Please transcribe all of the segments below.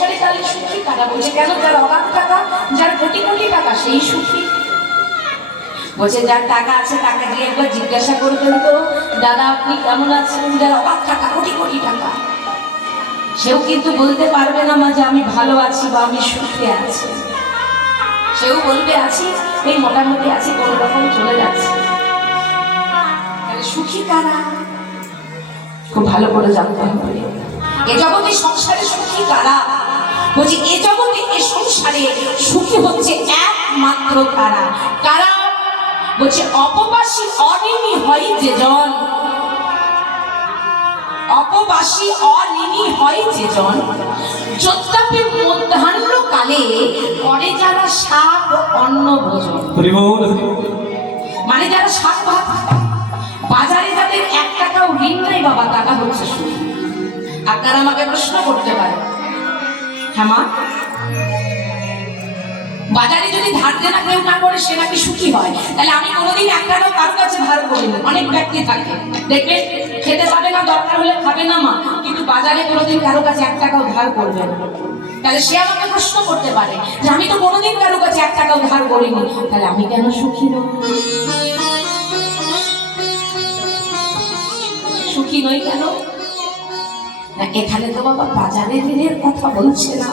সংসারে তাহলে সুখী কারা? বলছে কেন? যার অবাক টাকা, যার কোটি কোটি টাকা, সেই সুখী। বলছে যার টাকা আছে টাকা দিয়ে একবার জিজ্ঞাসা করবেন তো, দাদা আপনি কেমন আছেন? যার অবাক টাকা, কোটি কোটি টাকা, সেও কিন্তু বলতে পারবে না মা যে আমি ভালো আছি বা আমি সুখে আছি। সেও বলবে আছি, এই মোটামুটি আছি, কোনো রকম চলে যাচ্ছে। তাহলে সুখী কারা? খুব ভালো করে জানতে হবে। এ জগতে সংসারে সুখী কারা? বলছি এ জগতে এ সংসারে সুখী হচ্ছে একমাত্র কারা? কারা? বলছে অপবাসী অনিমি হয় যেজন, অপবাসী অনিমি হয় যেজন, যোদ্ধাপে মধ্যাহ্ন কালে করে যারা শাক অন্ন ভোজন। মানে যারা শাক ভাত, বাজারে যাদের 1 টাকাও ঋণ নেই বাবা, টাকা হচ্ছে সুখী। আপনারা আমাকে প্রশ্ন করতে পারেন, হ্যাঁ মা, বাজারে যদি ধার দেনা কেউ না করে সে নাকি সুখী হয়? তাহলে আমি কোনোদিন 1 টাকাও কারো কাছে ধার করিনি। অনেক ব্যক্তি থাকে দেখবে খেতে পাবে না, দরকার হলে খাবে না মা, কিন্তু বাজারে কোনোদিন কারো কাছে 1 টাকাও ধার করবে না। তাহলে সে আমাকে প্রশ্ন করতে পারে যে আমি তো কোনোদিন কারো কাছে 1 টাকাও ধার করিনি, তাহলে আমি কেন সুখী নই? সুখী নই কেন? না এখানে তো বাবা বাজারে ঋণের কথা বলছে না,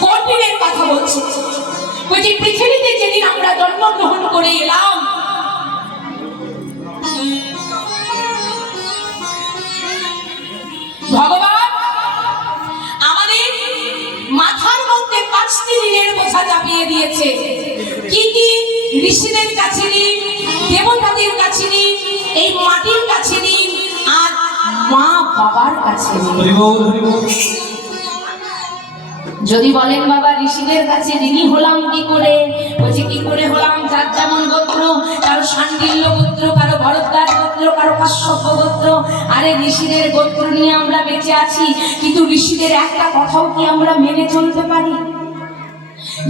কোন ঋণের কথা বলছে? বলছি পৃথিবীতে যেদিন আমরা জন্মগ্রহণ করে এলাম, ভগবান আমাদের মাথার মধ্যে 5টি ঋণের বোঝা চাপিয়ে দিয়েছে। কি কি? ঋষিদের কাছে ঋণ, দেবতাদের কাছে ঋণ, এই মাটির কাছে ঋণ, আর মা বাবার কাছে ঋণ। যদি বলেন বাবা ঋষিদের কাছে ঋণী হলাম কি করে? বলছে কি করে হলাম? যার যেমন গোত্র, কারো শাণ্ডিল্য গোত্র, কারো ভরদ্বাজ গোত্র, কারো কাশ্যপ গোত্র। আরে ঋষিদের গোত্র নিয়ে আমরা বেঁচে আছি, কিন্তু ঋষিদের একটা কথাও কি আমরা মেনে চলতে পারি?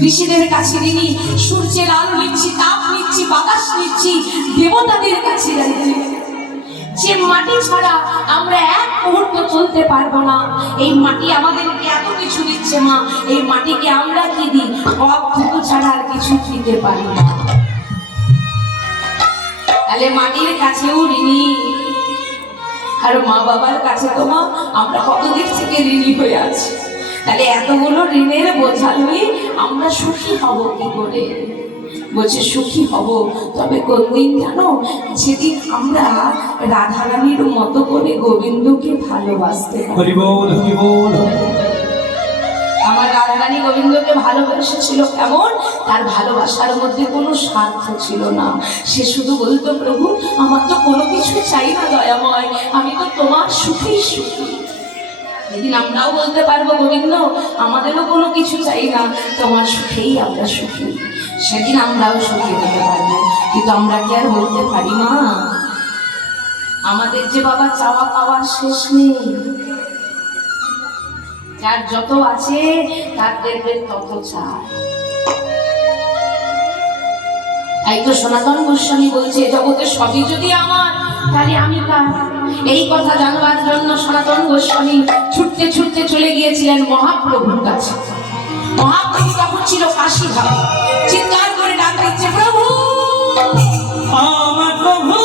ঋষিদের কাছে ঋণী, সূর্যের আলো নিচ্ছি, তাপ নিচ্ছি, বাতাস নিচ্ছি, দেবতাদের কাছে ঋণী। যে মাটি ছাড়া আমরা 1 মুহূর্ত চলতে পারবো না, এই মাটি আমাদেরকে এত কিছু দিচ্ছে মা, এই মাটিকে আমরা কি দিই? অদ্ভুত ছাড়া আর কিছু দিতে পারি না। তাহলে মাটির কাছেও ঋণী, আর মা বাবার কাছে তো মা আমরা কতদিন থেকে ঋণী হয়ে আছি। তাহলে এতগুলো ঋণের বোঝা লই আমরা সুখী হব কি করে? বলছে সুখী হব তবে কোন দিন জানো? যেদিন আমরা রাধারানীর মতো করে গোবিন্দকে ভালোবাসতে। আমার রাধারানী গোবিন্দকে ভালোবেসেছিল কেমন? তার ভালোবাসার মধ্যে কোনো স্বার্থ ছিল না। সে শুধু বলতো প্রভু আমার তো কোনো কিছু চাই না দয়াময়, আমি তো তোমার সুখেই সুখী। যেদিন আমরাও বলতে পারবো গোবিন্দ আমাদেরও কোনো কিছু চাই না, তোমার সুখেই আমরা সুখী, সেদিন আমরাও সুখী হতে পারবো। কিন্তু আমরা কি আর বলতে পারি না? আমাদের যে বাবা চাওয়া পাওয়ার শেষ নেই, যার যত আছে তার দেখবে তত চায়। তাই তো সনাতন গোস্বামী বলছে জগতে সবই যদি আমার, তাহলে আমি কার? এই কথা জানবার জন্য সনাতন গোস্বামী ছুটতে ছুটতে চলে গিয়েছিলেন মহাপ্রভুর কাছে। মহাপ্রভু তখন ছিল কাশী ধামে, চিৎকার করে ডাক দিচ্ছে প্রভু আমার প্রভু।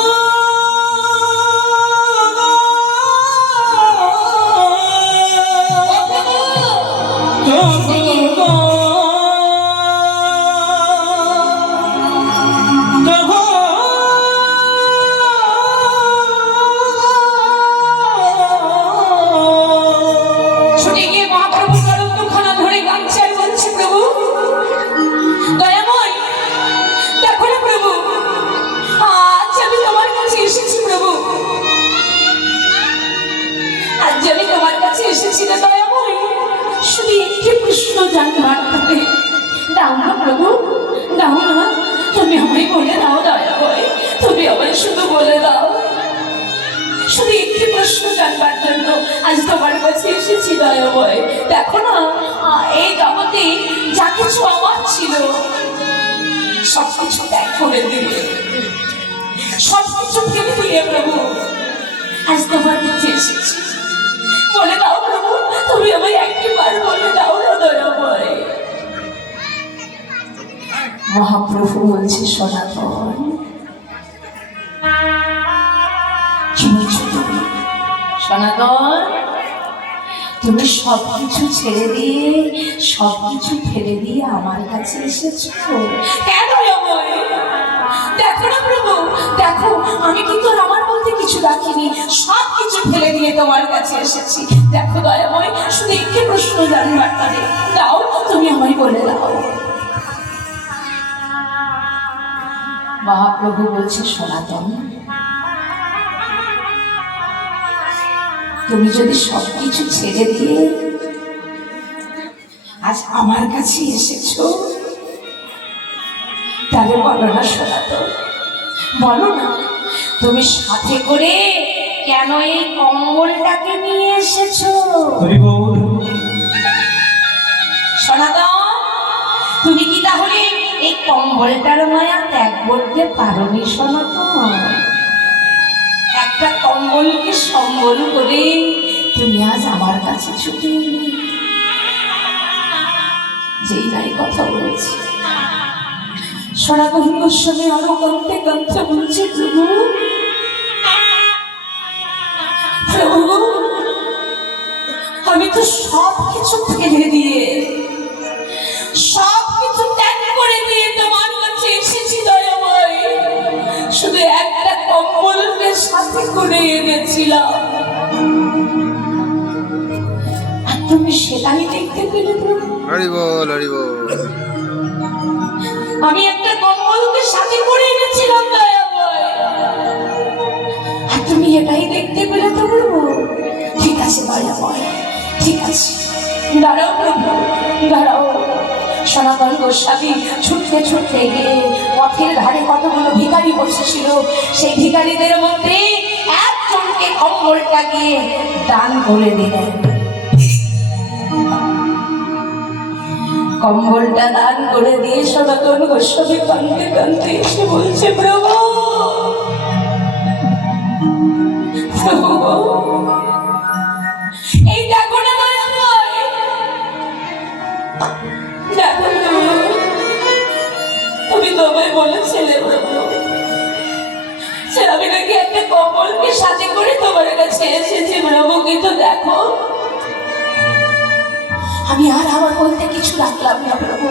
জানবার হবে দাও না প্রভু, দাও না, তুমি আমায় বলে দাও দয়া হয়, তুমি আমায় শুধু বলে দাও। শুধু একটি প্রশ্ন জানবার জন্য আজ তোমার কাছে এসেছি দয়াময়। দেখো না এই জগতে যা কিছু আমার ছিল সবকিছু ত্যাগ করে দিলে, সবকিছু ফেলে দিয়ে প্রভু আজ তোমার কাছে এসেছি, বলে দাও প্রভু মহাপ্রভু বলছে সনাতন, কি বলছো তুমি? সনাতন, তুমি সবকিছু ছেড়ে দিয়ে সবকিছু ফেলে দিয়ে আমার কাছে এসেছো কেন? দেখো না প্রভু, দেখো আমি কিন্তু আমার বলতে কিছু রাখিনি, সব কিছু ফেলে দিয়ে তোমার কাছে এসেছি। দেখো দয়াময়, শুধু একটি প্রশ্ন জানবার পারে দাও, তুমি আমায় বলে দাও। মহাপ্রভু বলছে সনাতন, তুমি যদি সবকিছু ছেড়ে দিয়ে আজ আমার কাছে এসেছো, তাহলে বলো না সনাতন, বলো না তুমি সাথে করে কেন এই কম্বলটাকে নিয়ে এসেছো? সনাতন, তুমি কি তাহলে এই কম্বলটার মায়া ত্যাগ করতে পারোনি? সনাতন, একটা কম্বলকে সম্বল করে তুমি আজ আমার কাছে ছুটে এলে। যেই নাই কথা বলেছি, সনাতন গোস্বামী আরো কাঁদতে কাঁদতে বলছে, প্রভু প্রভু, আমি তো সব কিছু ফেলে দিয়ে সব কিছু ত্যাগ করে দিয়ে তোমার কাছে এসেছি দয়াময়, শুধু একটা কম্বলকে সাথে করে এনেছিলাম, আর তুমি সেটাই দেখতে পেলে প্রভু? হরি বল, হরি বল। আমি একটা কম্বলকে সাথে করে এনেছিলাম দয়াময়, আর তুমি এটাই দেখতে পেলে তো প্রভু? ঠিক আছে দয়াময়, ঠিক আছে, দাঁড়াও প্রভু, দাঁড়াও। সনাতন গোস্বামী ছুটতে ছুটতে গিয়ে পথের ধারে কতগুলো ভিখারি বসেছিল, সেই ভিখারিদের মধ্যে একজনকে কম্বলটা গিয়ে দান করে দিলেন। কম্বলটা দান করে দিয়ে সনাতন গোস্বামী কাঁদতে কাঁদতে এসে বলছে, প্রভু প্রভু, এই দেখো না দয়াময়, দেখো তুমি তোমায় বলেছিলে প্রভু যে আমি নাকি একটা কম্বলকে সাথে করে তোমার কাছে এসেছি প্রভু, কিন্তু দেখো আমি আর আমার বলতে কিছু রাখলাম না প্রভু,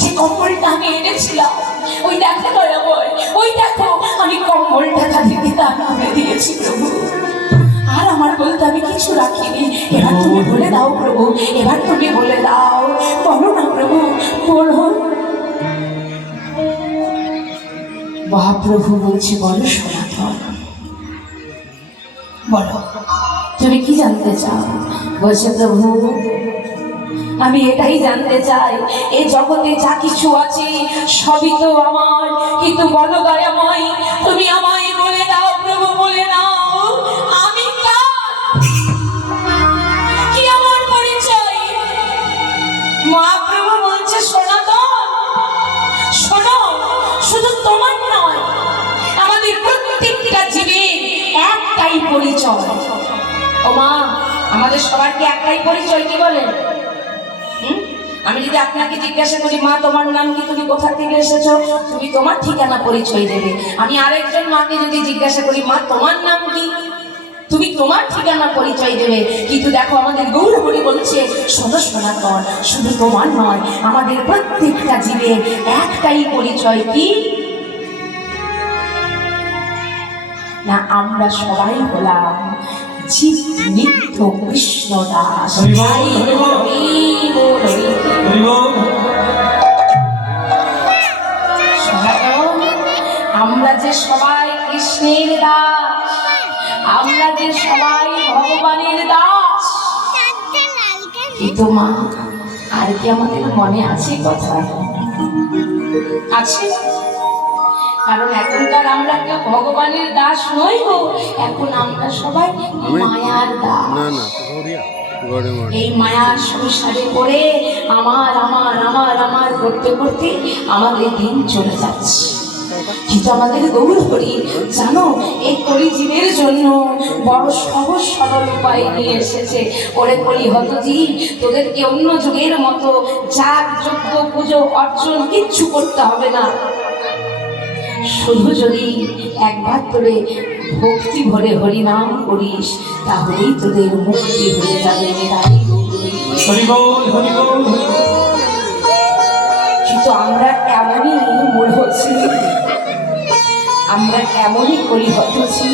যে কম্বলটা আমি এনেছিলাম ওই দেখো দয়াময়, ওই দেখো আমি কম্বলটা তাদেরকে দান করে দিয়েছি প্রভু, আর আমার বলতে আমি কিছু রাখিনি। এবার তুমি বলে দাও প্রভু, এবার তুমি বলে দাও, বলো না প্রভু, বলো। মহাপ্রভু বলছে, বলো সনাতন, বলো তুমি কি জানতে চাও? বলছে, প্রভু আমি এটাই জানতে চাই, এই জগতে যা কিছু আছে সবই তো আমার, কিন্তু বলো দয়াময়, তুমি আমায় বলে দাও প্রভু, বলে দাও আমি কি আমার পরিচয়? মহাপ্রভু বলছে, সনাতন শোনো, শুধু তোমার নয়, আমাদের প্রত্যেকটা জীবের একটাই পরিচয়। ও মা, আমাদের সবার কি একটাই পরিচয়? কি বলেন? আমি যদি আপনাকে জিজ্ঞাসা করি, মা তোমার নাম কি, তুমি কোথা থেকে এসেছো, তুমি তোমার ঠিকানা পরিচয় দেবে। আমি আরেকজন মাকে যদি জিজ্ঞাসা করি, মা তোমার নাম কি, তুমি তোমার ঠিকানা পরিচয় দেবে। কিন্তু দেখো আমাদের গৌর হরি বলছে, শোনো সনাতন, শুধু তোমার নয়, আমাদের প্রত্যেকটা জীবের একটাই পরিচয়। কি না? আমরা সবাই হলাম জীব নিত্য কৃষ্ণ দাস। আমরা যে সবাই কৃষ্ণের দাস, আমরা যে সবাই ভগবানের দাস, কিন্তু মা আর কি আমাদের মনে আছে কথা? আছে, কারণ এখনকার আমরা কেউ ভগবানের দাস নই গো, এখন আমরা সবাই মায়ার দাস। এই মায়ার সংসারে পড়ে আমার আমার আমার আমার করতে করতে আমাদের দিন চলে যাচ্ছে। কিন্তু আমাদের গৌর হরি জানো এই কলিজীবের জন্য বড় সহজ সরল উপায় নিয়ে এসেছে। ওরে কলি হত জীব, তোদেরকে অন্য যুগের মতো যাগ যজ্ঞ পুজো অর্জন কিচ্ছু করতে হবে না। শুধু যদি একবার তোরে ভক্তি ভরে হরিনাম করিস তাহলেই তোদের মুক্তি হয়ে যাবে। কিন্তু আমরা এমনই মূল হচ্ছি, আমরা এমনই কলিহত হচ্ছি,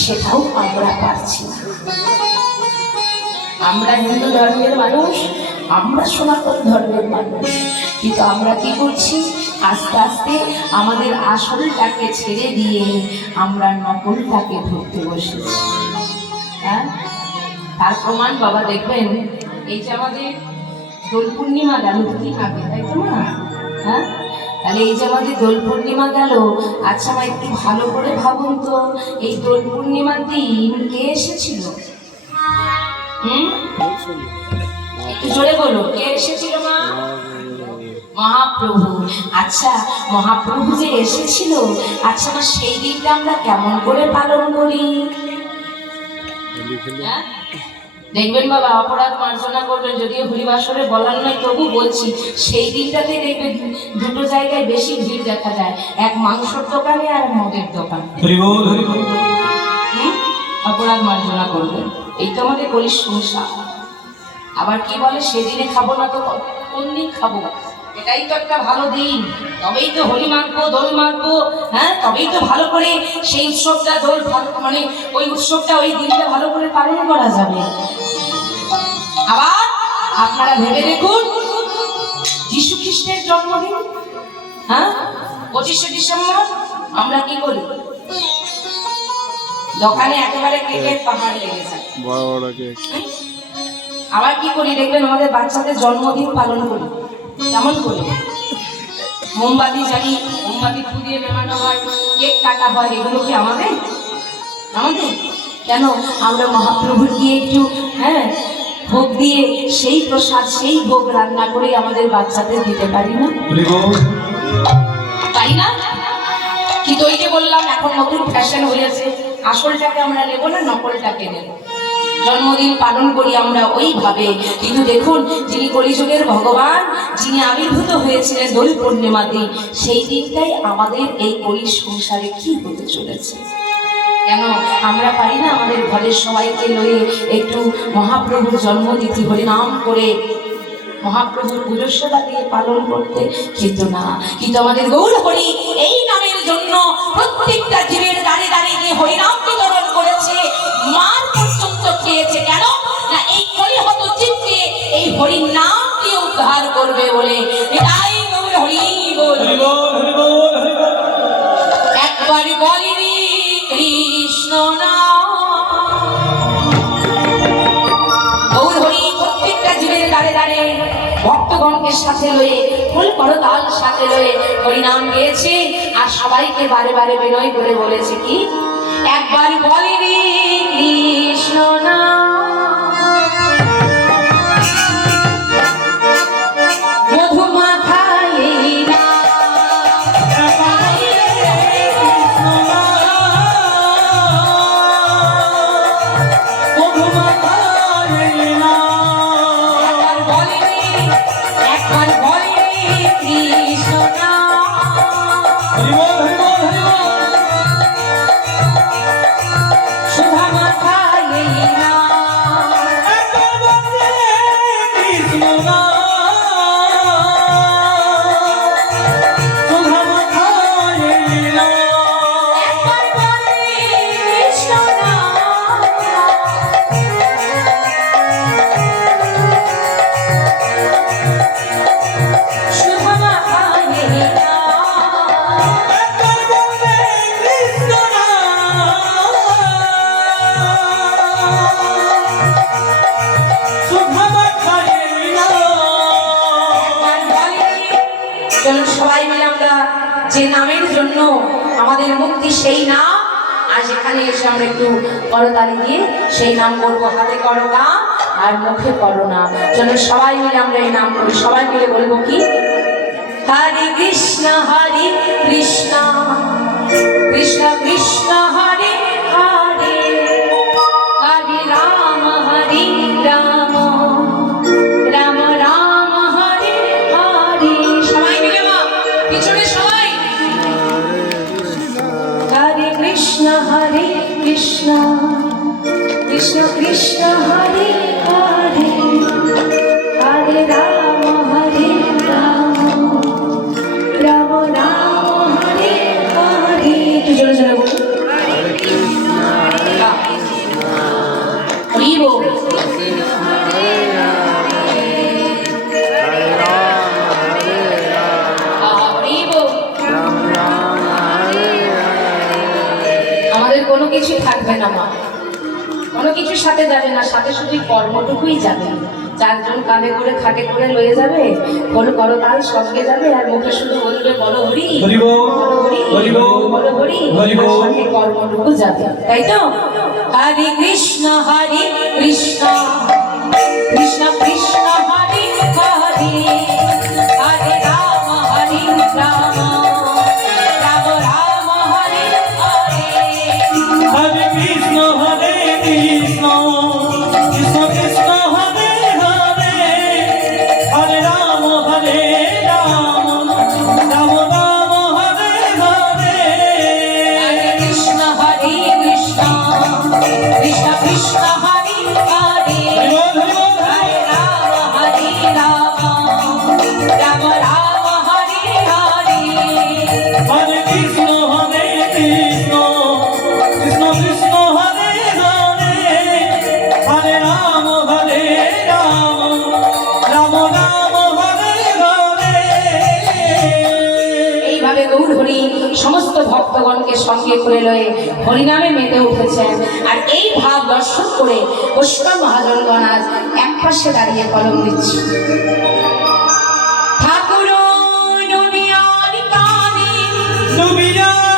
সেটাও আমরা পারছি না। আমরা হিন্দু ধর্মের মানুষ, আমরা সনাতন ধর্মের মানুষ, কিন্তু আমরা কি করছি? আস্তে আস্তে আমাদের আসলটাকে ছেড়ে দিয়ে আমরা নকলটাকে ধরতে বসেছি। হ্যাঁ, তার প্রমাণ বাবা দেখবেন, এই যে আমাদের দোল পূর্ণিমা গেল দুদিন আগে, তাই তো না? হ্যাঁ, তাহলে এই যে আমাদের দোল পূর্ণিমা গেল, আচ্ছা মা একটু ভালো করে ভাবুন তো, এই দোল পূর্ণিমার দিন কে এসেছিল? একটু জোরে বলো, কে এসেছিল মা? মহাপ্রভু। আচ্ছা মহাপ্রভু যে এসেছিল, আচ্ছা মা সেই দিনটা আমরা কেমন করে পালন করি? দেখবেন বাবা, অপরাধ মার্জনা করবেন, যদিও হরিবাসরে বলার নয় তবু বলছি, সেই দিনটাতে দেখবেন দুটো জায়গায় বেশি ভিড় দেখা যায়, এক মাংসর দোকানে আর মদের দোকানে। অপরাধ মার্জনা করবেন, এই তো আমাদের কলির সংসার। আবার কি বলে, সেদিনে খাবো না তো কোন দিন খাবো? এটাই তো একটা ভালো দিন, তবেই তো হরি মাখবো, দোল মাখবো। হ্যাঁ, তবেই তো ভালো করে সেই উৎসবটা দোল মানে ওই উৎসবটা ওই দিনটা ভালো করে পালন করা যাবে। আবার আপনারা ভেবে দেখুন, যীশু খ্রিস্টের জন্মদিন, হ্যাঁ 25শে ডিসেম্বর, আমরা কি করি? দোকানে একেবারে কেকের পাহাড় লেগে যায়, বড় বড় কেক। আবার কি করি দেখবেন, আমাদের বাচ্চাদের জন্মদিন পালন করি কেমন করে? মোমবাতি জ্বালি, মোমবাতি পুড়িয়ে নেমানো হয়, কেক কাটা হয়, এগুলো কি আমাদের? কেন আমরা মহাপ্রভুর গিয়ে একটু হ্যাঁ ভোগ দিয়ে সেই প্রসাদ, সেই ভোগ রান্না করে আমাদের বাচ্চাদের দিতে পারি না? তাই না? কিন্তু ওই যে বললাম, এখন নতুন ফ্যাশন হয়েছে, আসলটাকে আমরা নেব না, নকলটাকে নেব। জন্মদিন পালন করি আমরা ওইভাবে, কিন্তু দেখুন যিনি কলিযুগের ভগবান, যিনি আবির্ভূত হয়েছিলেন দোল পূর্ণিমা দিন, সেই দিনটাই আমাদের এই কলির সংসারে কি হতে চলেছে? কেন আমরা পারি না আমাদের ঘরের সবাইকে লয়ে একটু মহাপ্রভুর জন্মতিথি হরিনাম করে মহাপ্রভুর পুজো সেবা দিয়ে পালন করতে? কিন্তু না, কিন্তু আমাদের গৌর হরি এই নামের জন্য প্রত্যেকটা জীবের দাঁড়ে দাঁড়িয়ে গিয়ে হরিনাম বিতরণ করেছে, মার পর্যন্ত খেয়েছে। কেন না, এই কলিহত জীবকে এই হরির নাম দিয়ে উদ্ধার করবে বলে। এটাই গৌর হরি বল। একবার বলিনি কৃষ্ণ নাম। গৌর হরি প্রত্যেকটা জীবের দাঁড়ে দাঁড়ে ভক্তগণকে সাথে লয়ে, ফুল করতাল সাথে লয়ে হরিনাম গেয়েছে, আর সবাইকে বারে বারে বিনয় করে বলেছে কি, একবার বলিনি কৃষ্ণ নাম। সবাই মিলে আমরা যে নামের জন্য আমাদের মুক্তি, সেই নাম আজ এখানে এসে আমরা একটু করতালি দিয়ে সেই নাম বলবো। হাতে করো নাম আর মুখে করো নাম, চলো সবাই মিলে আমরা এই নাম করি। সবাই মিলে বলবো কি, হরে কৃষ্ণ কৃষ্ণ কৃষ্ণ হরে হরে হরে রাম রাম রাম হরে হরে। সবাই মিলে মা পিছনে সবাই। হরে কৃষ্ণ কৃষ্ণ কৃষ্ণ হরে হরে হরে রাম রাম রাম হরে হরে। তুই জোরে জোরে বল। হরি বল। আমাদের কোনো কিছু থাকবে না মা, কোনো কিছুর সাথে যাবে না, সাথে শুধু কর্মটুকুই যাবে। চারজন কাঁধে করে খাটে করে লয়ে যাবে, কোনো করতাল সঙ্গে যাবে, আর মুখে শুধু বলবে বলো হরি বলো হরি, সঙ্গে কর্মটুকু যাবে, তাই তো? হরে কৃষ্ণ কৃষ্ণ কৃষ্ণ হরে হরে হরে রাম রাম রাম রাম হরে হরে। হরে কৃষ্ণ কৃষ্ণ কৃষ্ণ কৃষ্ণ হরে হরে হরে রাম রাম রাম রাম হরে হরে। হরে কৃষ্ণ কৃষ্ণ কৃষ্ণ কৃষ্ণ হরে হরে হরে রাম রাম রাম হরে হরে। হরে কৃষ্ণ কৃষ্ণ কৃষ্ণ কৃষ্ণ হরে হরে হরে রাম রাম রাম হরে হরে। এইভাবে গৌর হরি সমস্ত ভক্তগণকে সঙ্গে করে লয়ে হরিনামে মেতে উঠেছেন। আর এই ভাব দর্শন করে বৈষ্ণব মহাজনগণ আজ এক পাশে দাঁড়িয়ে কলম দিচ্ছে। ঠাকুর নবিয়ার কানে নবিয়ার